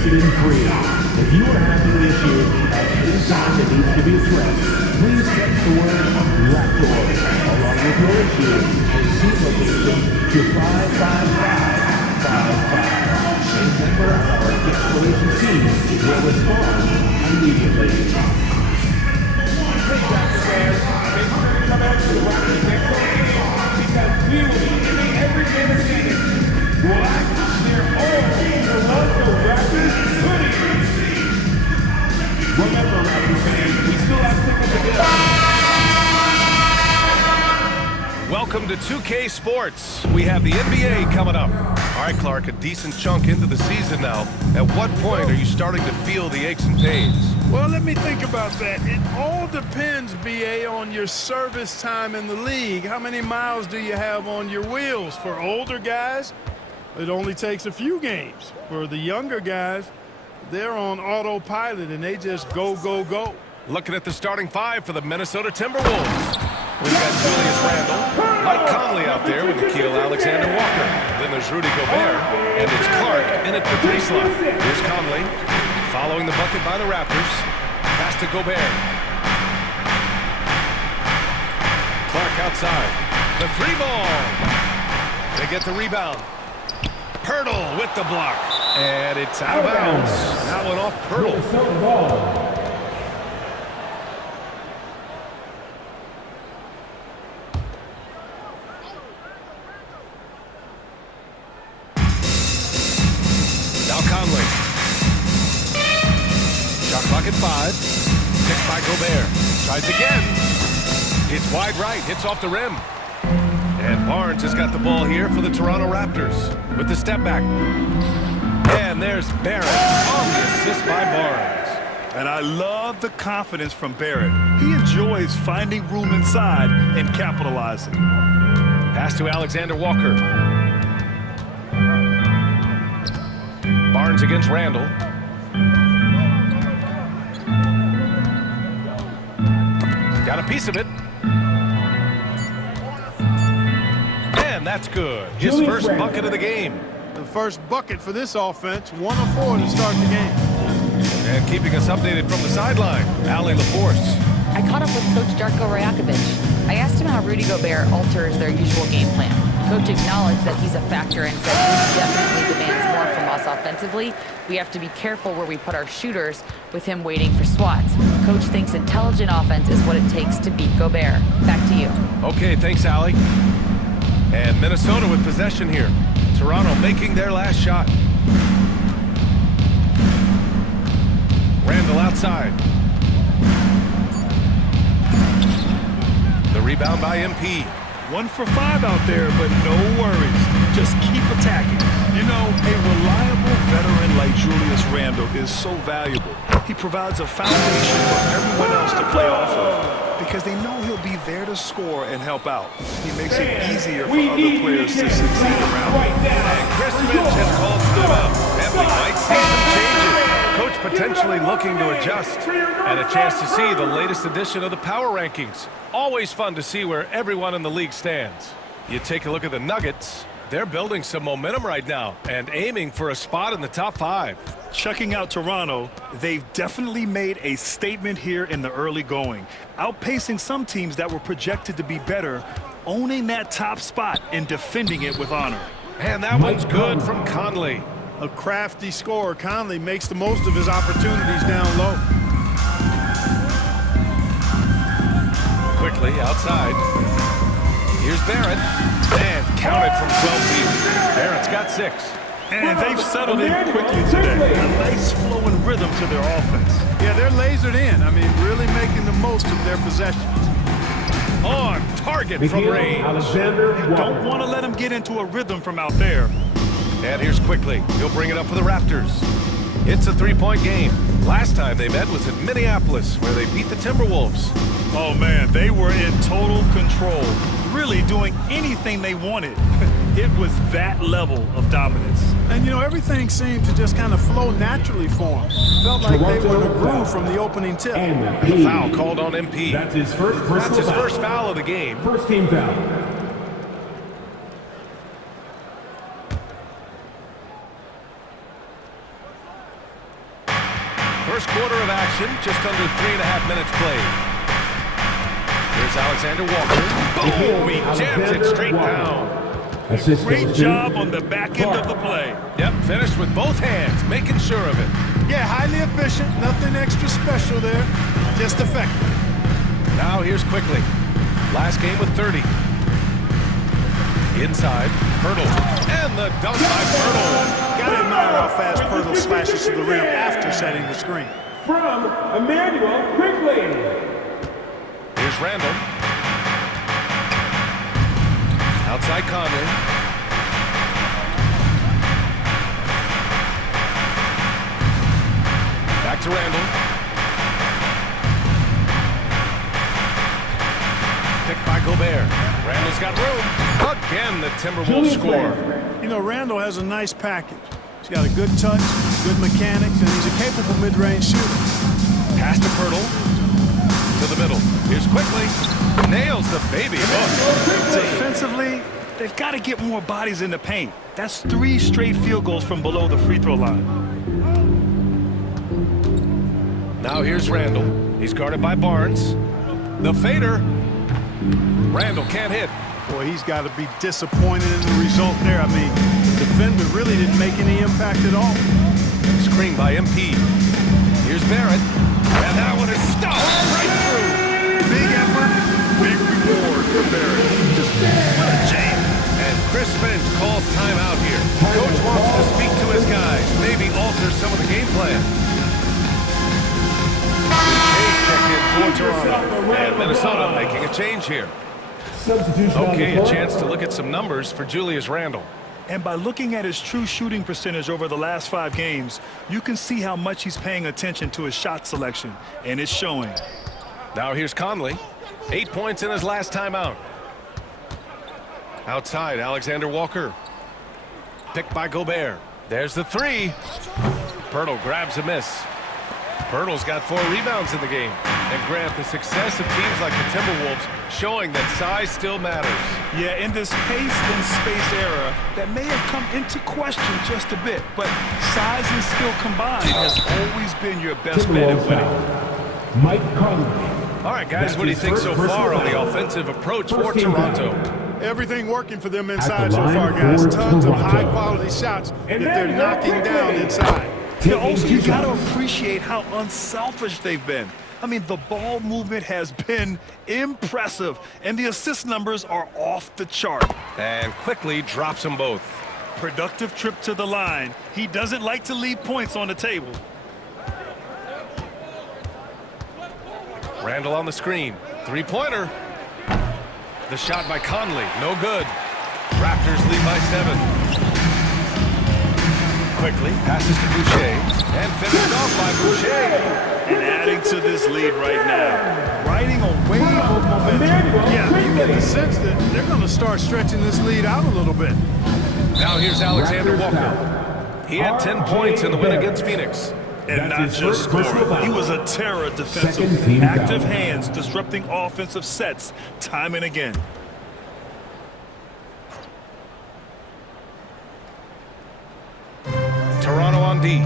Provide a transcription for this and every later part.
incident-free. If you are having an issue at any time that needs to be addressed, please text the word Raptors along with your issue and seat location to 55555. A member of our guest relations team will respond immediately. Hey, Raptors fans, make sure to come out to the Raptors next game because we will be giving every Mercedes black their own Toronto Raptors hoodies. Remember, Raptors fans, we still have tickets to give. Welcome to 2K Sports. We have the NBA coming up. All right, Clark, a decent chunk into the season now. At what point are you starting to feel the aches and pains? Well, let me think about that. It all depends, BA, on your service time in the league. How many miles do you have on your wheels? For older guys, it only takes a few games. For the younger guys, they're on autopilot and they just go, go, go. Looking at the starting five for the Minnesota Timberwolves. We've got Julius Randle, Mike Conley out there with Nikhil Alexander-Walker. Then there's Rudy Gobert, and it's Clark in at the three slot. Here's Conley, following the bucket by the Raptors. Pass to Gobert. Clark outside. The three ball. They get the rebound. Pirtle with the block. And it's out of bounds. That one off Pirtle. Conley. Shot clock at 5. Picked by Gobert. Tries again. It's wide right. Hits off the rim. And Barnes has got the ball here for the Toronto Raptors with the step back. And there's Barrett on the assist by Barnes. And I love the confidence from Barrett. He enjoys finding room inside and capitalizing. Pass to Alexander-Walker. Barnes against Randle. Got a piece of it. And that's good. His first bucket of the game. The first bucket for this offense, 1 of 4 to start the game. And keeping us updated from the sideline, Allie LaForce. I caught up with Coach Darko Rajakovic. I asked him how Rudy Gobert alters their usual game plan. Coach acknowledged that he's a factor and said he definitely demands more from us offensively. We have to be careful where we put our shooters with him waiting for swats. Coach thinks intelligent offense is what it takes to beat Gobert. Back to you. Okay, thanks, Allie. And Minnesota with possession here. Toronto making their last shot. Randle outside. The rebound by MP. 1 for 5 out there, but no worries. Just keep attacking. You know, a reliable veteran like Julius Randle is so valuable. He provides a foundation for everyone else to play off of because they know he'll be there to score and help out. He makes it easier for other players to succeed around him. And Chris Finch has called timeout. And we might see some changes. Coach potentially looking to adjust. And a chance to see the latest edition of the power rankings. Always fun to see where everyone in the league stands. You take a look at the Nuggets. They're building some momentum right now and aiming for a spot in the top 5. Checking out Toronto, they've definitely made a statement here in the early going, outpacing some teams that were projected to be better, owning that top spot and defending it with honor. And that one's good from Conley. A crafty scorer, Conley makes the most of his opportunities down low. Quickly outside. Here's Barrett. And counted from 12 feet. Barrett's got 6. And they've settled in quickly today. A nice flowing rhythm to their offense. Yeah, they're lasered in. I mean, really making the most of their possessions. On target from range. Don't want to let him get into a rhythm from out there. And here's Quickly. He'll bring it up for the Raptors. It's a 3-point game. Last time they met was in Minneapolis, where they beat the Timberwolves. Oh, man, they were in total control, really doing anything they wanted. It was that level of dominance. And, you know, everything seemed to just kind of flow naturally for them. Felt like they were in a groove from the opening tip. Foul called on MP. That's his first foul of the game. First team foul. First quarter of action, just under 3.5 minutes played. Here's Alexander Walker. Boom! He jams it straight down. Great job on the back end of the play. Yep, finished with both hands, making sure of it. Yeah, highly efficient. Nothing extra special there. Just effective. Now here's Quickly. Last game with 30. Inside, Pirtle. And the dunk by Pirtle. Gotta admire how fast Pirtle slashes to the rim after setting the screen. From Emmanuel Quickly. Here's Randall. Outside Conley. Back to Randall. Picked by Gobert. Randall's got room. Again, the Timberwolves score. You know, Randall has a nice package. He's got a good touch, good mechanics, and he's a capable mid-range shooter. Pass to Pirtle. To the middle. Here's Quickly. Nails the baby hook. Defensively, they've got to get more bodies in the paint. That's 3 straight field goals from below the free throw line. Now here's Randall. He's guarded by Barnes. The fader. Randall can't hit. Boy, he's got to be disappointed in the result there. I mean, the defender really didn't make any impact at all. Screen by MP. Here's Barrett. And that one is stopped right through. Big effort, big reward for Barrett. Just what a jam. And Chris Finch calls timeout here. Coach wants to speak to his guys, maybe alter some of the game plan. Checked in for Toronto. And Minnesota making a change here. Okay, a chance to look at some numbers for Julius Randle. And by looking at his true shooting percentage over the last 5 games, you can see how much he's paying attention to his shot selection, and it's showing. Now here's Conley. 8 points in his last time out. Outside, Alexander Walker. Picked by Gobert. There's the 3. Pirtle grabs a miss. Pirtle's got 4 rebounds in the game. And Grant, the success of teams like the Timberwolves showing that size still matters. Yeah, in this pace and space era, that may have come into question just a bit, but size and skill combined has always been your best bet at winning. Mike Conley. All right, guys, what do you think so far on the offensive approach for Toronto? Everything working for them inside so far, guys. Tons of high-quality shots that they're knocking down inside. Also, you got to appreciate how unselfish they've been. I mean, the ball movement has been impressive, and the assist numbers are off the chart. And quickly drops them both. Productive trip to the line. He doesn't like to leave points on the table. Randall on the screen. 3-pointer. The shot by Conley. No good. Raptors lead by 7. Quickly passes to Boucher. And finished off by Boucher. And adding to this lead right now. Riding a wave of momentum. Yeah, you get the sense that they're going to start stretching this lead out a little bit. Now here's Alexander Walker. He had 10 points in the win against Phoenix. And not just scoring. He was a terror defensive. Active hands disrupting offensive sets time and again. Toronto on D.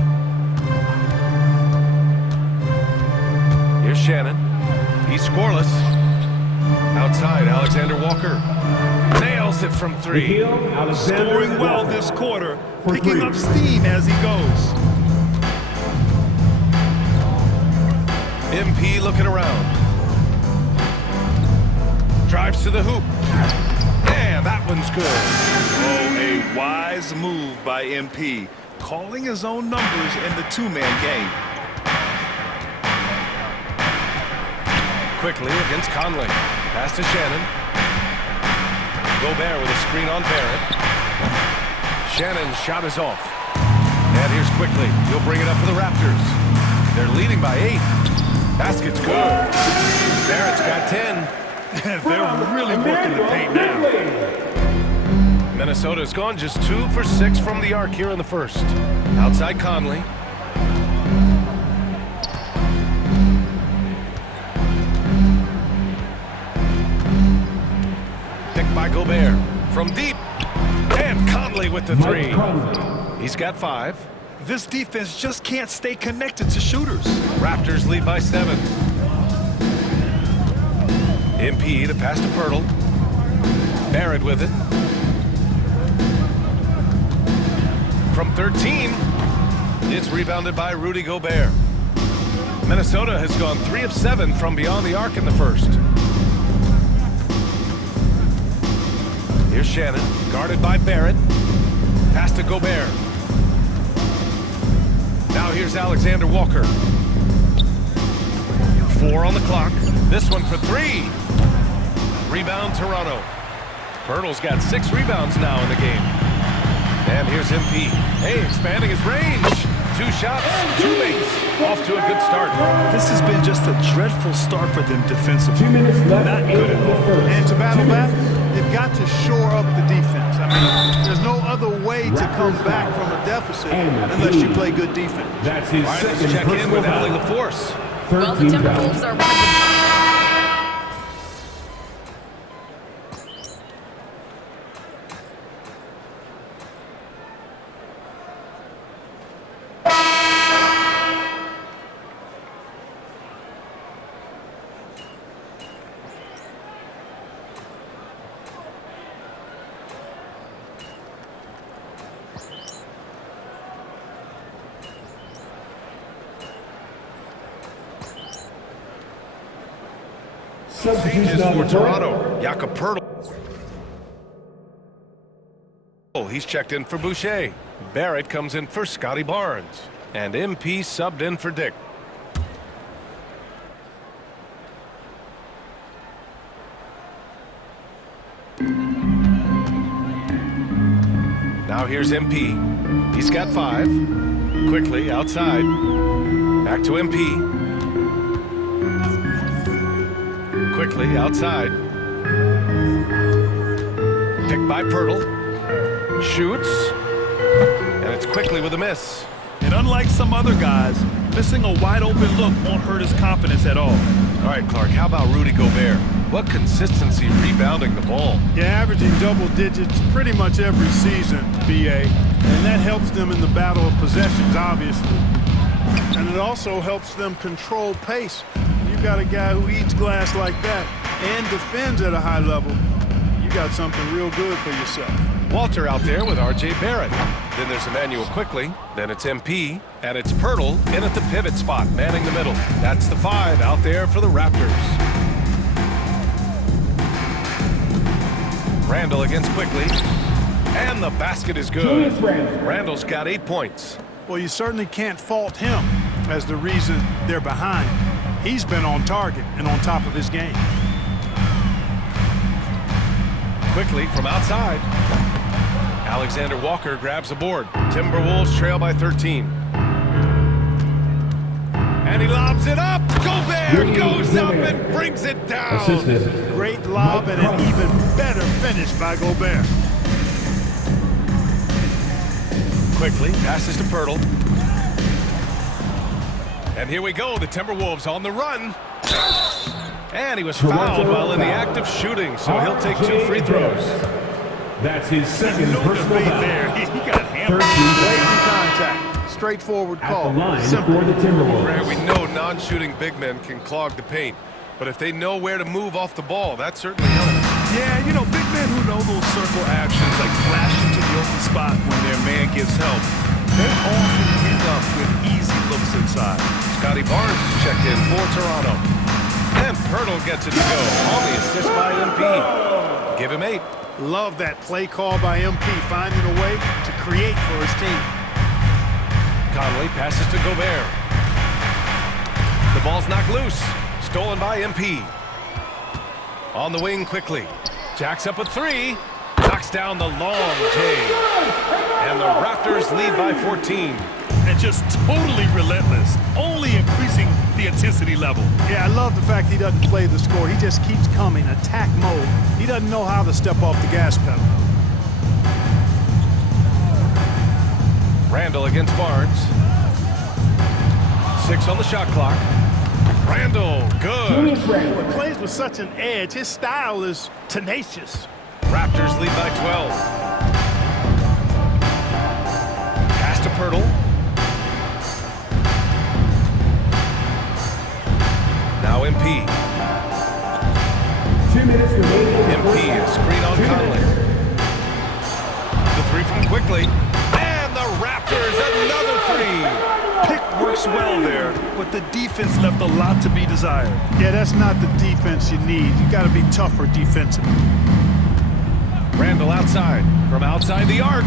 Here's Shannon. He's scoreless. Outside, Alexander Walker. Nails it from 3. Scoring well this quarter. Picking up steam as he goes. MP looking around. Drives to the hoop. And that one's good. Oh, a wise move by MP. Calling his own numbers in the 2-man game. Quickly against Conley. Pass to Shannon. Gobert with a screen on Barrett. Shannon's shot is off. And here's Quickly. He'll bring it up for the Raptors. They're leading by 8. Basket's good. Barrett's got 10. They're really working the paint now. Minnesota's gone just 2 for 6 from the arc here in the first. Outside Conley. Picked by Gobert. From deep. And Conley with the 3. He's got 5. This defense just can't stay connected to shooters. Raptors lead by 7. MP, the pass to Pirtle. Barrett with it. From 13, it's rebounded by Rudy Gobert. Minnesota has gone 3 of 7 from beyond the arc in the first. Here's Shannon, guarded by Barrett. Pass to Gobert. Now here's Alexander Walker. 4 on the clock. This one for 3. Rebound Toronto. Pirtle's got 6 rebounds now in the game. And here's MP. Hey, expanding his range. 2 shots, 2 makes. Off to a good start. This has been just a dreadful start for them defensively. 2 minutes left. Not good at all. And to battle back, they've got to shore up the defense. I mean, there's no other way to come back from a deficit unless you play good defense. That's his All right, let's second check in personal with Allie foul. LaForce. Well, the 13 fouls. Timberwolves are one of the Changes for Toronto. Jakob Pirtle. He's checked in for Boucher. Barrett comes in for Scotty Barnes. And MP subbed in for Dick. Now here's MP. He's got 5. Quickly outside. Back to MP. Quickly outside. Picked by Pirtle. Shoots. And it's quickly with a miss. And unlike some other guys, missing a wide-open look won't hurt his confidence at all. All right, Clark, how about Rudy Gobert? What consistency rebounding the ball. Yeah, averaging double digits pretty much every season, BA. And that helps them in the battle of possessions, obviously. And it also helps them control pace. You got a guy who eats glass like that and defends at a high level, you got something real good for yourself. Walter out there with R.J. Barrett. Then there's Emmanuel Quickly. Then it's MP. And it's Pirtle in at the pivot spot, manning the middle. That's the 5 out there for the Raptors. Randall against Quickly. And the basket is good. Randall's got 8 points. Well, you certainly can't fault him as the reason they're behind. He's been on target and on top of his game. Quickly from outside. Alexander Walker grabs the board. Timberwolves trail by 13. And he lobs it up. Gobert goes up and brings it down. Assistant. Great lob and an even better finish by Gobert. Quickly passes to Pirtle. And here we go, the Timberwolves on the run. And he was fouled while in the act of shooting, so he'll take 2 free throws. That's his second No personal debate foul. there. He got hammered. 13 Blatant contact. Straightforward at the call. line Simple. for the Timberwolves. Ray, we know non-shooting big men can clog the paint, but if they know where to move off the ball, that certainly helps. Yeah, you know, big men who know those circle actions, like flashing to the open spot when their man gives help, they often end up with easy looks inside. Scotty Barnes is checked in for Toronto. And Pirtle gets it to go on the assist by MP. Give him 8. Love that play call by MP, finding a way to create for his team. Conley passes to Gobert. The ball's knocked loose. Stolen by MP. On the wing quickly. Jacks up a 3. Knocks down the long take. And the Raptors lead by 14. And just totally relentless, only increasing the intensity level. Yeah, I love the fact he doesn't play the score. He just keeps coming, attack mode. He doesn't know how to step off the gas pedal. Randall against Barnes. 6 on the shot clock. Randall, good. He plays with such an edge. His style is tenacious. Raptors lead by 12. Pass to Pirtle. Now MP. 2 minutes remaining. MP is screen on Conley. The three from Quickly. And the Raptors, another three. Pick works well there, but the defense left a lot to be desired. Yeah, that's not the defense you need. You got to be tougher defensively. Randall outside, from outside the arc.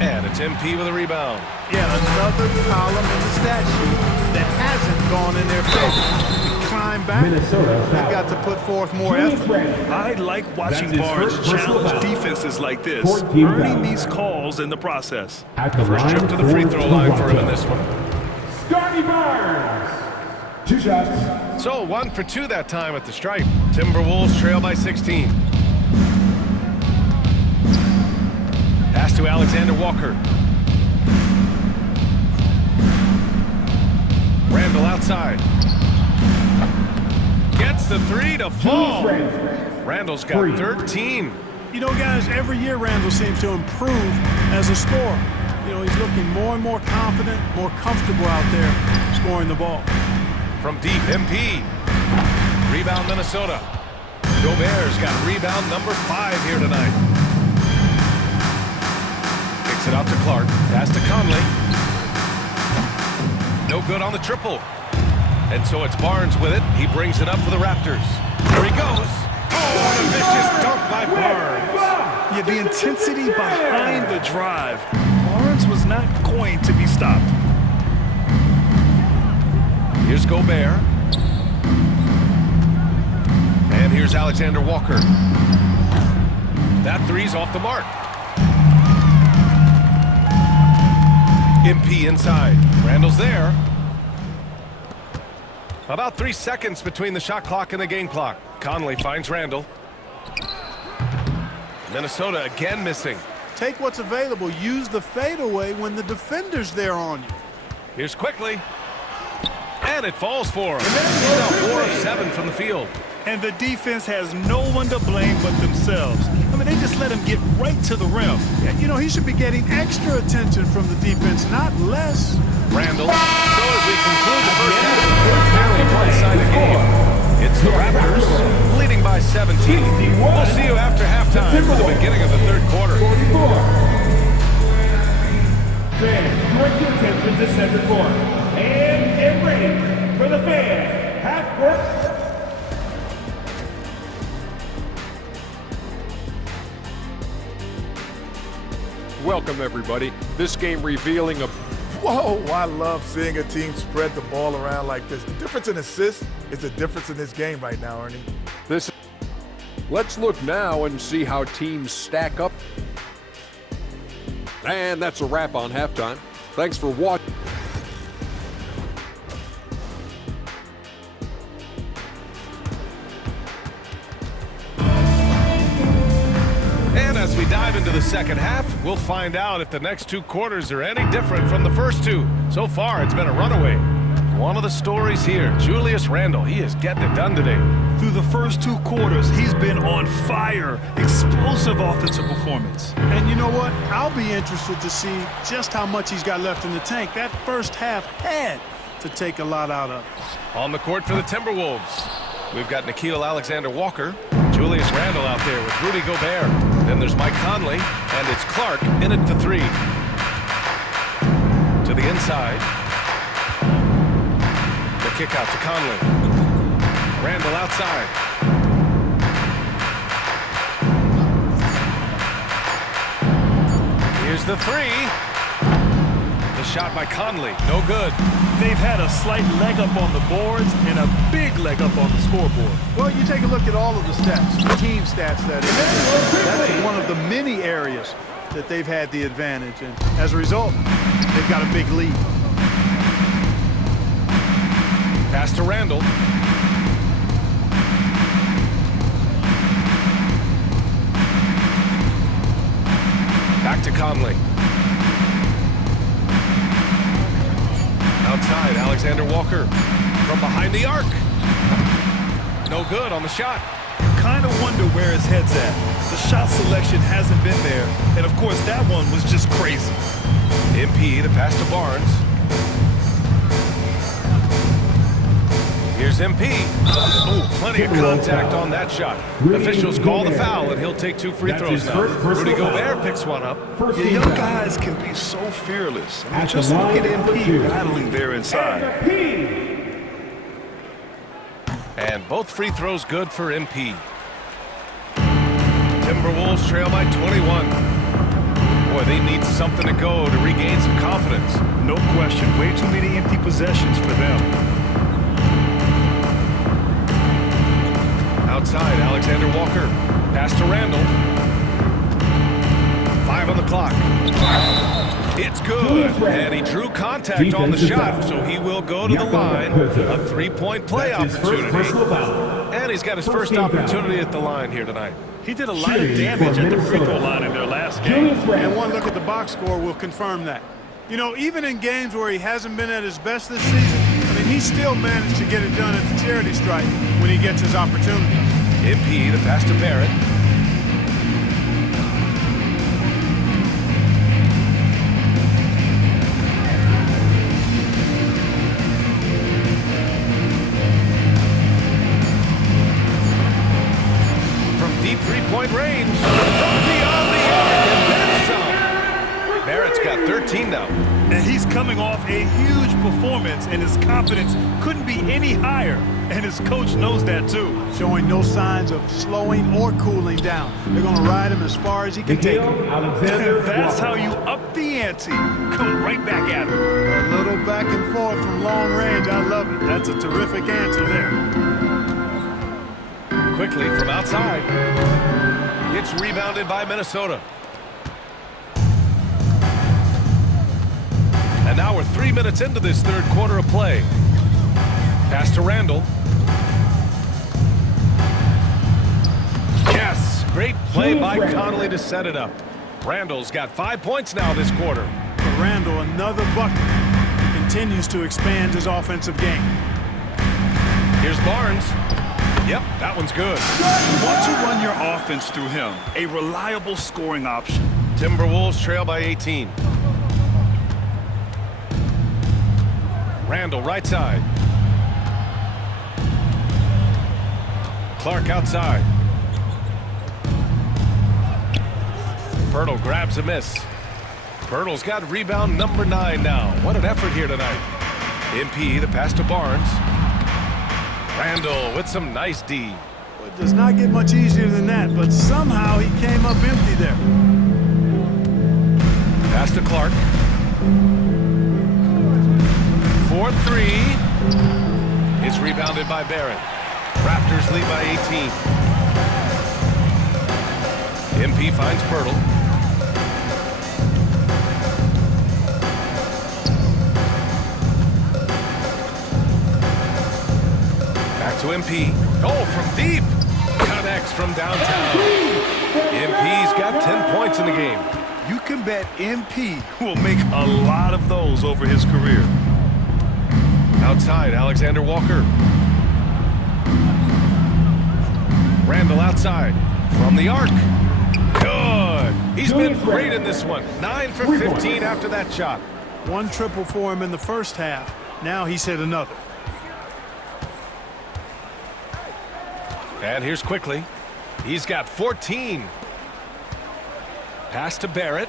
And it's MP with a rebound. Yeah, another column in the stat sheet that hasn't gone in their favor. To climb back, Minnesota they've got to put forth more effort. I like watching That's his Barnes first personal challenge foul. defenses like this, 14 earning fouls. these calls in the process. At the First line trip to the free throw line for him in this one. Scotty Barnes. 2 shots. So 1 for 2 that time at the stripe. Timberwolves trail by 16. Pass to Alexander Walker. Randall outside. Gets the three to fall. Randall's got 13. You know, guys, every year Randall seems to improve as a scorer. You know, he's looking more and more confident, more comfortable out there scoring the ball. From deep, MP. Rebound, Minnesota. Gobert's got rebound number 5 here tonight. Kicks it out to Clark. Pass to Conley. No good on the triple. And so it's Barnes with it. He brings it up for the Raptors. Here he goes. Oh, what a vicious dunk by Barnes. Yeah, the intensity behind the drive. Barnes was not going to be stopped. Here's Gobert. And here's Alexander Walker. That three's off the mark. MP inside. Randall's there. About 3 seconds between the shot clock and the game clock. Conley finds Randall. Minnesota again missing. Take what's available. Use the fadeaway when the defender's there on you. Here's Quickly. And it falls for him. He's now 4 of 7 from the field. And the defense has no one to blame but themselves. I mean, they just let him get right to the rim. Yeah, you know, he should be getting extra attention from the defense, not less. Randall. So as we conclude the first half, a fairly one-sided game. It's the Raptors leading by 17. We'll see you after halftime for the beginning of the third quarter. 44. Fans, direct your attention to center court. And get ready for the fan half court. Welcome, everybody. This game revealing a... Whoa, I love seeing a team spread the ball around like this. The difference in assists is the difference in this game right now, Ernie. Let's look now and see how teams stack up. And that's a wrap on halftime. Thanks for watching. And as we dive into the second half, we'll find out if the next 2 quarters are any different from the first 2. So far, it's been a runaway. One of the stories here, Julius Randle. He is getting it done today. Through the first 2 quarters, he's been on fire. Explosive offensive performance. And you know what? I'll be interested to see just how much he's got left in the tank. That first half had to take a lot out of it. On the court for the Timberwolves, we've got Nickeil Alexander-Walker, Julius Randle out there with Rudy Gobert. Then there's Mike Conley, and it's Clark in it for 3. To the inside. The kick out to Conley. Randle outside. Here's the 3. The shot by Conley, no good. They've had a slight leg up on the boards and a big leg up on the scoreboard. Well, you take a look at all of the stats, the team stats, that is. That's one of the many areas that they've had the advantage. And as a result, they've got a big lead. Pass to Randall. Back to Conley. Outside, Alexander Walker from behind the arc. No good on the shot. Kind of wonder where his head's at. The shot selection hasn't been there. And of course, that one was just crazy. MP, the pass to Barnes. Here's MP. Oh, plenty of contact on that shot. Officials call the foul, and he'll take 2 free throws now. Rudy Gobert picks one up. Yeah, young guys can be so fearless. I mean, just look at MP battling there inside. And both free throws good for MP. Timberwolves trail by 21. Boy, they need something to go to regain some confidence. No question. Way too many empty possessions for them. Outside, Alexander Walker. Pass to Randall. 5 on the clock. It's good. And he drew contact on the shot, so he will go to the line. A 3-point play opportunity. And he's got his first opportunity at the line here tonight. He did a lot of damage at the free throw line in their last game. And one look at the box score will confirm that. You know, even in games where he hasn't been at his best this season, I mean, he still managed to get it done at the charity stripe when he gets his opportunity. MP, the pass to Barrett. From deep three-point range. From beyond the arc, and then some. Barrett's got 13 now. And he's coming off a huge performance, and his confidence couldn't be any higher. And his coach knows that, too. Showing no signs of slowing or cooling down. They're going to ride him as far as he can take him. That's how you up the ante. Come right back at him. A little back and forth from long range. I love it. That's a terrific answer there. Quickly from outside. It's rebounded by Minnesota. And now we're 3 minutes into this third quarter of play. Pass to Randall. Yes, great play by Conley to set it up. Randall's got 5 points now this quarter. For Randall, another bucket. He continues to expand his offensive game. Here's Barnes. Yep, that one's good. You want to run your offense through him. A reliable scoring option. Timberwolves trail by 18. Randall right side. Clark outside. Pirtle grabs a miss. Pirtle's got rebound number 9 now. What an effort here tonight. MP, the pass to Barnes. Randall with some nice D. Well, it does not get much easier than that, but somehow he came up empty there. Pass to Clark. 4-3. It's rebounded by Barrett. Raptors lead by 18. MP finds Pirtle. Back to MP. Oh, from deep. Connects from downtown. MP's got 10 points in the game. You can bet MP will make a lot of those over his career. Outside, Alexander Walker. Randall outside. From the arc. Good. He's been great in this one. 9 for 15 after that shot. One triple for him in the first half. Now he's hit another. And here's Quickly. He's got 14. Pass to Barrett.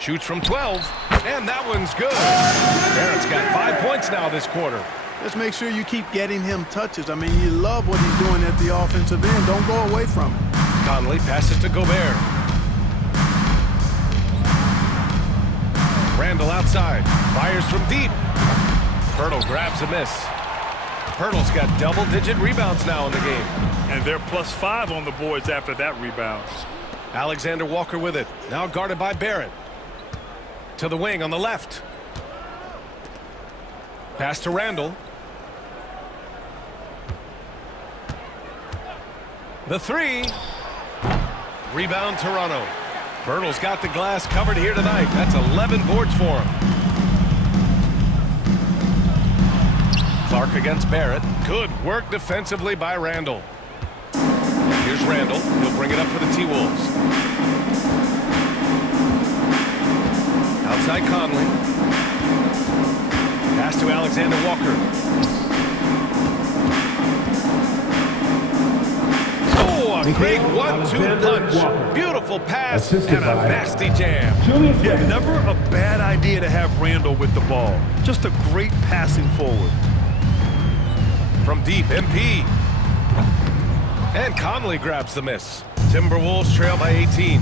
Shoots from 12. And that one's good. Barrett's got 5 points now this quarter. Just make sure you keep getting him touches. I mean, you love what he's doing at the offensive end. Don't go away from it. Conley passes to Gobert. Randall outside. Fires from deep. Pirtle grabs a miss. Pirtle's got double-digit rebounds now in the game. And they're +5 on the boards after that rebound. Alexander Walker with it. Now guarded by Barrett. To the wing on the left. Pass to Randall. The 3. Rebound Toronto. Pirtle's got the glass covered here tonight. That's 11 boards for him. Clark against Barrett. Good work defensively by Randall. Here's Randall. He'll bring it up for the T-Wolves. Outside Conley. Pass to Alexander Walker. Oh, a great 1-2 punch. Beautiful pass and a nasty jam. Yeah, never a bad idea to have Randall with the ball. Just a great passing forward. From deep, MP. And Conley grabs the miss. Timberwolves trail by 18.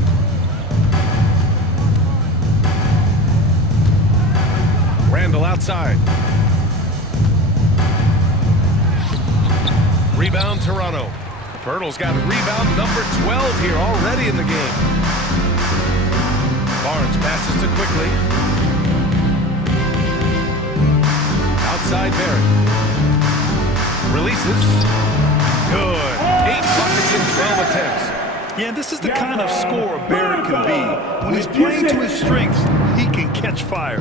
Randall outside. Rebound, Toronto. Pirtle's got rebound number 12 here already in the game. Barnes passes to Quickly. Outside Barrett. Releases. Good. 8 buckets in 12 attempts. Yeah, this is the kind of scorer Barrett can be. When he's playing to his strengths, he can catch fire.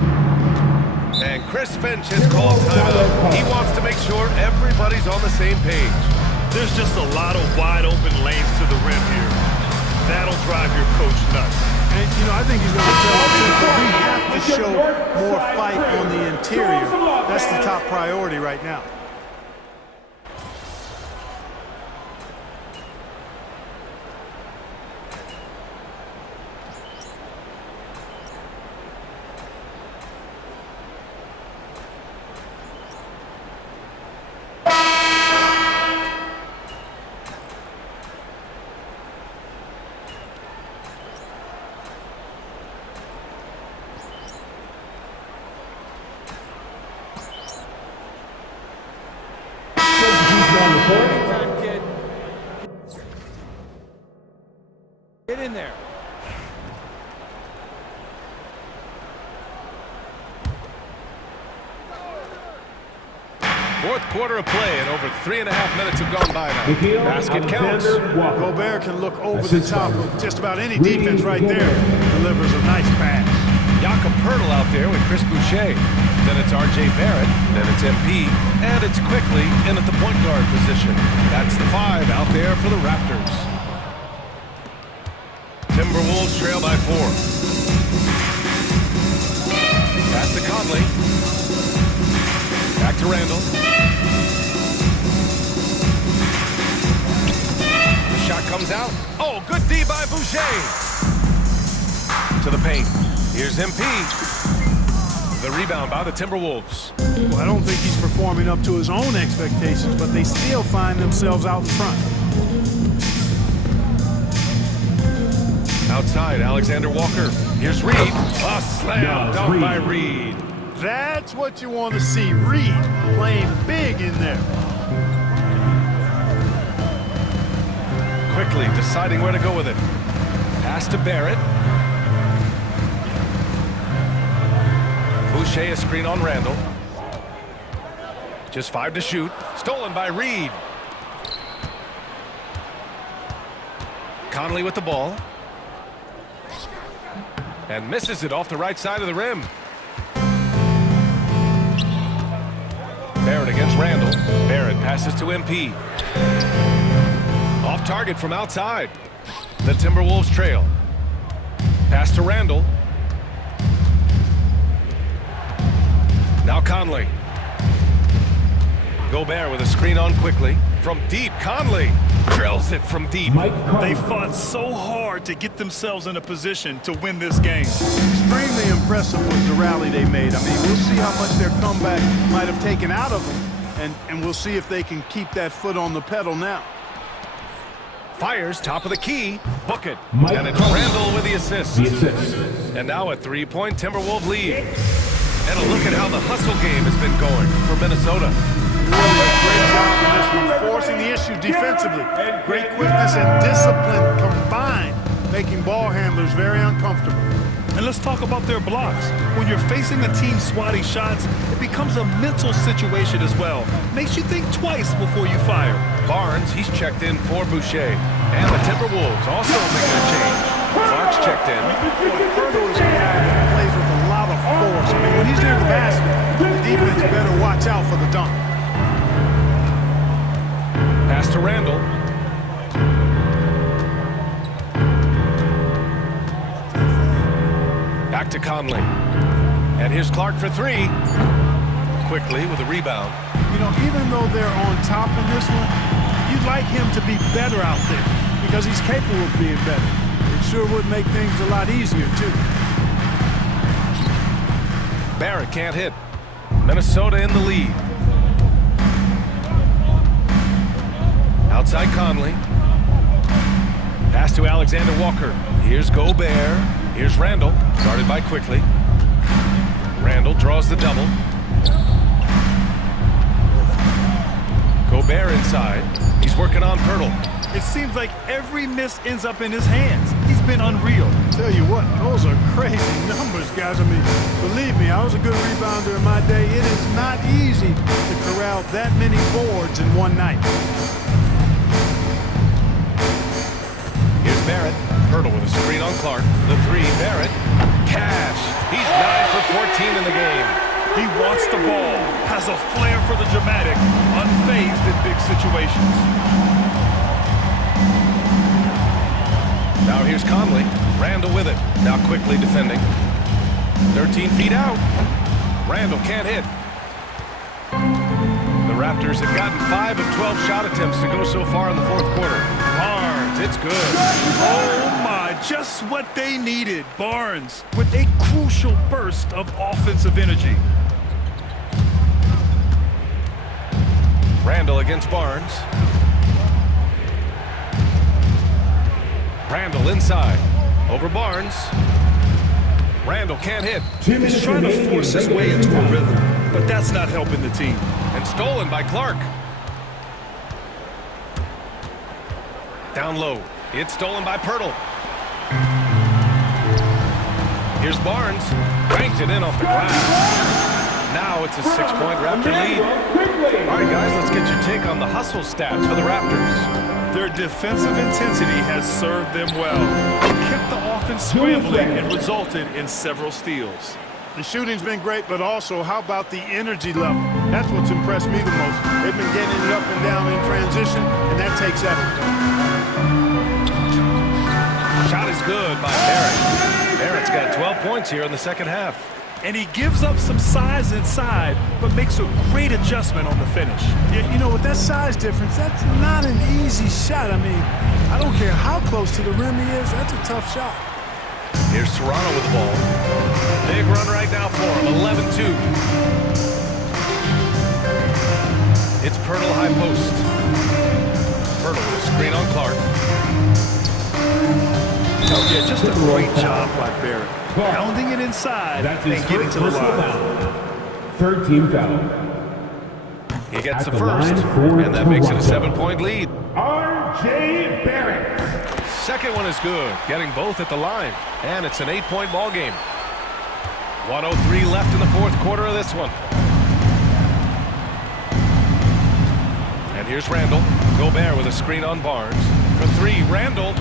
And Chris Finch has called timeout. He wants to make sure everybody's on the same page. There's just a lot of wide open lanes to the rim here. That'll drive your coach nuts. And, you know, I think he's going to tell us that we have to show more fight on the interior. That's the top priority right now. Get in there. Fourth quarter of play and over 3.5 minutes have gone by now. Basket counts. Gobert can look over the top of just about any defense right there. Delivers a nice pass. Jakob Pirtle out there with Chris Boucher. Then it's R.J. Barrett. Then it's MP. And it's Quickly in at the point guard position. That's the 5 out there for the Raptors. Timberwolves trail by 4. Pass to Conley. Back to Randall. The shot comes out. Oh, good D by Boucher. To the paint. Here's MP. The rebound by the Timberwolves. Well, I don't think he's performing up to his own expectations, but they still find themselves out in front. Outside, Alexander Walker. Here's Reed. A slam dunk by Reed. That's what you want to see. Reed playing big in there. Quickly deciding where to go with it. Pass to Barrett. Boucher a screen on Randall. Just 5 to shoot. Stolen by Reed. Conley with the ball. And misses it off the right side of the rim. Barrett against Randall. Barrett passes to MP. Off target from outside. The Timberwolves trail. Pass to Randall. Now Conley. Gobert with a screen on Quickly. From deep, Conley drills it from deep. They fought so hard to get themselves in a position to win this game. Extremely impressive was the rally they made. I mean, we'll see how much their comeback might have taken out of them, and we'll see if they can keep that foot on the pedal now. Fires, top of the key, book it. And it's Randall with the assist. And now a 3-point Timberwolves lead. And a look at how the hustle game has been going for Minnesota. Great job on this one, forcing the issue defensively. Great quickness and discipline combined, making ball handlers very uncomfortable. And let's talk about their blocks. When you're facing a team swatting shots, it becomes a mental situation as well. Makes you think twice before you fire. Barnes, he's checked in for Boucher. And the Timberwolves also making a change. Clark's checked in. Pirtle is a guy that plays with a lot of force. I mean, when he's near the basket, the defense better watch out for the dunk. Pass to Randall. Back to Conley. And here's Clark for 3. quickly with a rebound. You know, even though they're on top in this one, you'd like him to be better out there because he's capable of being better. It sure would make things a lot easier, too. Barrett can't hit. Minnesota in the lead. Outside Conley. Pass to Alexander Walker. Here's Gobert. Here's Randall. Guarded by Quickly. Randall draws the double. Gobert inside. He's working on Pirtle. It seems like every miss ends up in his hands. He's been unreal. Tell you what, those are crazy numbers, guys. I mean, believe me, I was a good rebounder in my day. It is not easy to corral that many boards in one night. Here's Barrett. Pirtle with a screen on Clark. The three, Barrett. Cash. He's 9 for 14 in the game. He wants the ball, has a flair for the dramatic, unfazed in big situations. Now here's Conley. Randall with it. Now Quickly defending. 13 feet out. Randall can't hit. The Raptors have gotten 5 of 12 shot attempts to go so far in the fourth quarter. Barnes, it's good. Oh my, just what they needed. Barnes with a crucial burst of offensive energy. Randall against Barnes. Randall inside. Over Barnes. Randall can't hit. He's trying to force his way into a rhythm, but that's not helping the team. And stolen by Clark. Down low. It's stolen by Pirtle. Here's Barnes. Banked it in off the glass. Now it's a 6-point Raptor lead. All right, guys, let's get your take on the hustle stats for the Raptors. Their defensive intensity has served them well. It kept the offense scrambling and resulted in several steals. The shooting's been great, but also, how about the energy level? That's what's impressed me the most. They've been getting it up and down in transition, and that takes effort. Shot is good by Barrett. Barrett's got 12 points here in the second half. And he gives up some size inside, but makes a great adjustment on the finish. Yeah, you know, with that size difference, that's not an easy shot. I mean, I don't care how close to the rim he is, that's a tough shot. Here's Toronto with the ball. Big run right now for him, 11-2. It's Pirtle high post. Pirtle with a screen on Clark. Oh, yeah, just a great job by Barrett. Pounding it inside and getting to the line. Third team foul. He gets the first, and that makes it a 7-point lead. R.J. Barrett. Second one is good, getting both at the line, and it's an 8-point ball game. 1:03 left in the fourth quarter of this one. And here's Randall. Gobert with a screen on Barnes. For three, Randall.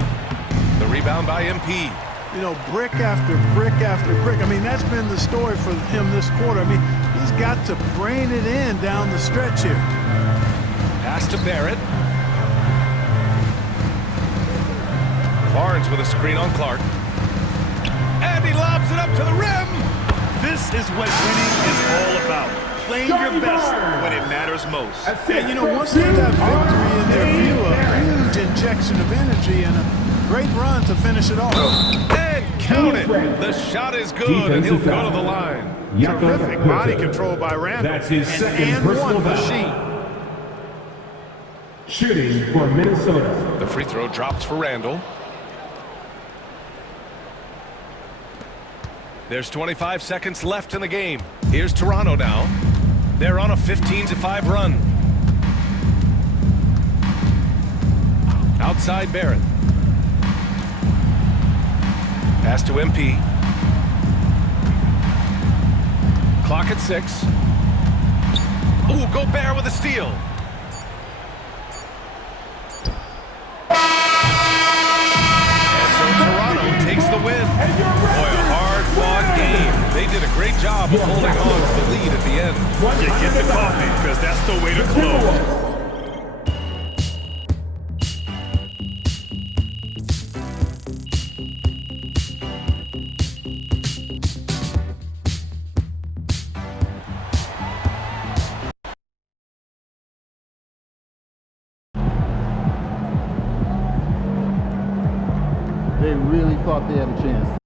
The rebound by MP. You know, brick after brick after brick. I mean, that's been the story for him this quarter. I mean, he's got to brain it in down the stretch here. Pass to Barrett. Barnes with a screen on Clark. And he lobs it up to the rim. This is what winning is all about. Playing your best when it matters most. And, you know, once they got victory in their view, a huge injection of energy and a great run to finish it off. And count it. The shot is good, and he'll go to the line. Terrific body control by Randall. That's his second and personal one foul. machine. Shooting for Minnesota. The free throw drops for Randall. There's 25 seconds left in the game. Here's Toronto now. They're on a 15-5 run. Outside Barrett. Pass to MP. Clock at 6. Ooh, Gobert with a steal. And so Toronto takes the win. Boy, a hard-fought game. They did a great job of holding on to the lead at the end. You get the coffee, because that's the way to close. they really thought they had a chance.